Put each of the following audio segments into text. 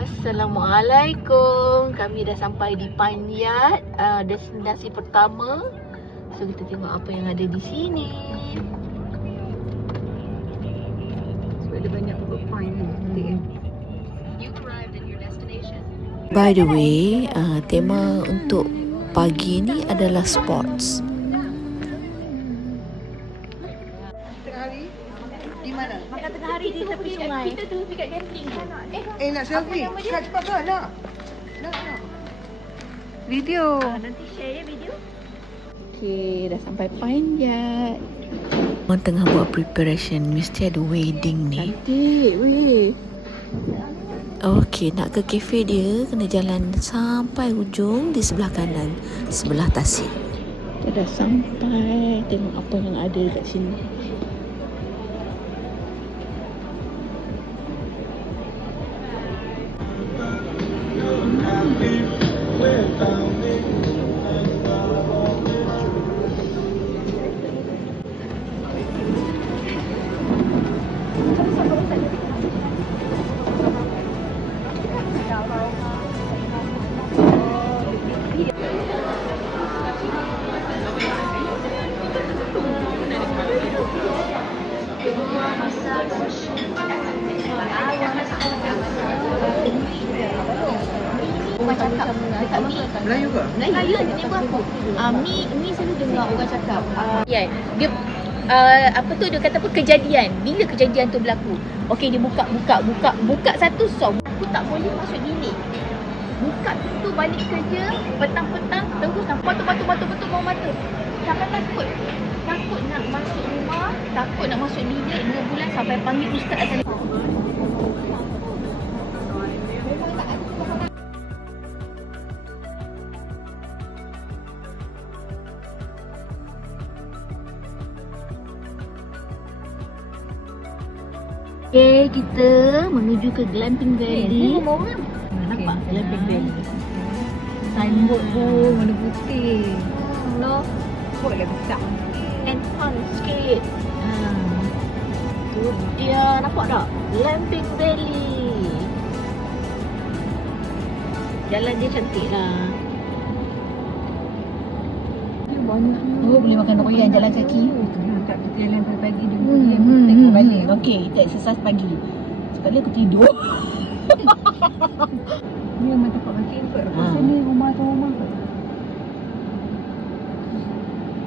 Assalamualaikum. Kami dah sampai di Pine Yard, destinasi pertama. So kita tengok apa yang ada di sini. So ada banyak pokok pine ni. By the way, tema untuk pagi ni adalah sports. Tengah hari di mana? Makan tengah hari di tepi sungai. Kita tu dekat camping. Nak selfie. Cepat ke? Nak. Video. Nanti share ya video. Okay, dah sampai Pine Yard. Orang tengah buat preparation. Mesti ada wedding ni. Cantik weh. Okay, nak ke kafe dia kena jalan sampai hujung di sebelah kanan, sebelah tasik. Kita dah sampai. Tengok apa yang ada kat sini. Orang cakap dekat Mi. Melayu ke? Melayu ni apa aku? Mi selalu dengar orang cakap. Dia apa tu dia kata apa kejadian. Bila kejadian tu berlaku? Okey, dia buka satu shop. Aku tak boleh masuk bilik. Buka pintu balik kerja petang-petang terus nampak batu bawah mata. Sampai takut nak masuk rumah, takut nak masuk bilik 2 bulan sampai panggil ustaz atas. Okay, kita menuju ke Glamping Valley. Nampak Glamping Valley. signboard pun warna putih. No, Kot dah besar. and fun sikit. Tu dia, nampak tak? Glamping Valley. Jalan dia cantik lah. Banyaknya. Oh, boleh makan royan jalan kaki. Tak kita jalan pagi dulu. Tengok balik. Okey, kita exercise pagi. Sekali aku tidur. Ni memang tempat kaki kot. Lepas ni rumah tu rumah kot.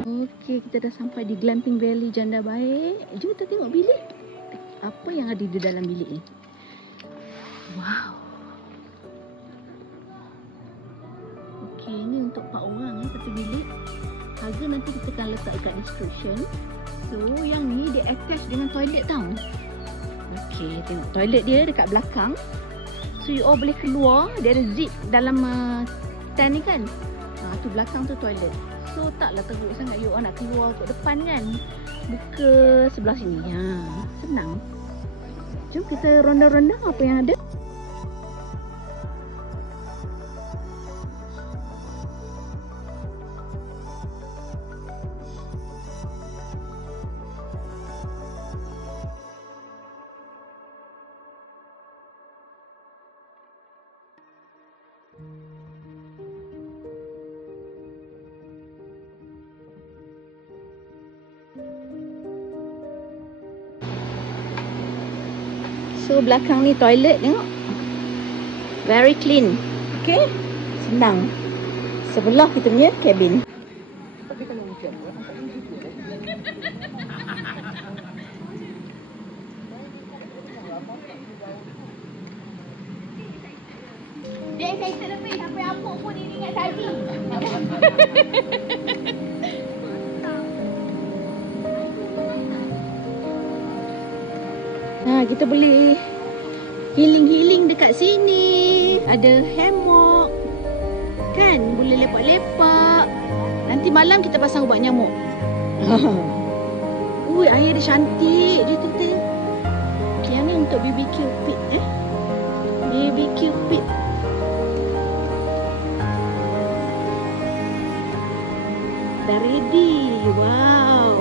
Okey, kita dah sampai di Glamping Valley Janda Baik. Jom kita tengok bilik. Apa yang ada di dalam bilik ni? Wow. Okey, ni untuk 4 orang satu bilik. Harga nanti kita akan letak dekat description. So, yang ni dia attach dengan toilet tau. Okey, tengok toilet dia dekat belakang. So, you all boleh keluar. Dia ada zip dalam stand ni kan. Tu belakang tu toilet. So, taklah teruk sangat you all nak keluar ke depan kan. Buka sebelah sini. Senang. Jom kita ronda-ronda apa yang ada. So belakang ni toilet tengok. Very clean. Okay. Senang. Sebelah kita punya cabin. Tapi kalau macam tu, nampak ni juga. Dia excited lebih sampai apa pun dia ingat tadi. Kita boleh healing dekat sini. Ada hammock. Kan? Boleh lepak-lepak. Nanti malam kita pasang ubat nyamuk. Ui, air dia cantik. Dia tengok. Okay, yang ni untuk BBQ pit BBQ pit. Dah ready. Wow.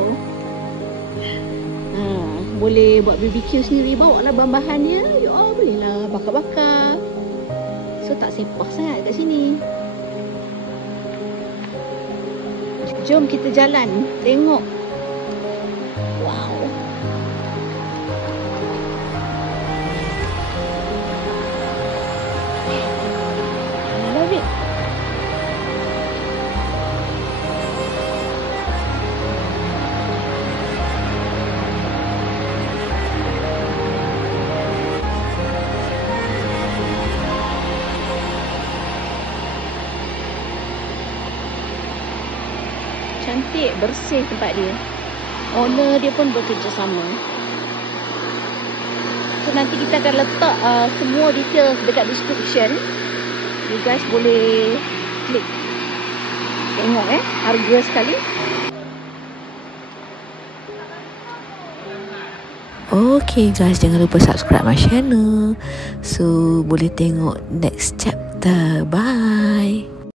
Boleh buat BBQ sendiri. Bawa lah bahan-bahannya. Ya, boleh lah bakar-bakar. So tak sepah sangat kat sini. Jom kita jalan tengok. Wow. I love it. Cantik, bersih tempat dia. Owner dia pun bekerjasama. So nanti kita akan letak semua details dekat description. You guys boleh klik. Tengok harga sekali. Okay guys, jangan lupa subscribe my channel. So boleh tengok next chapter. Bye.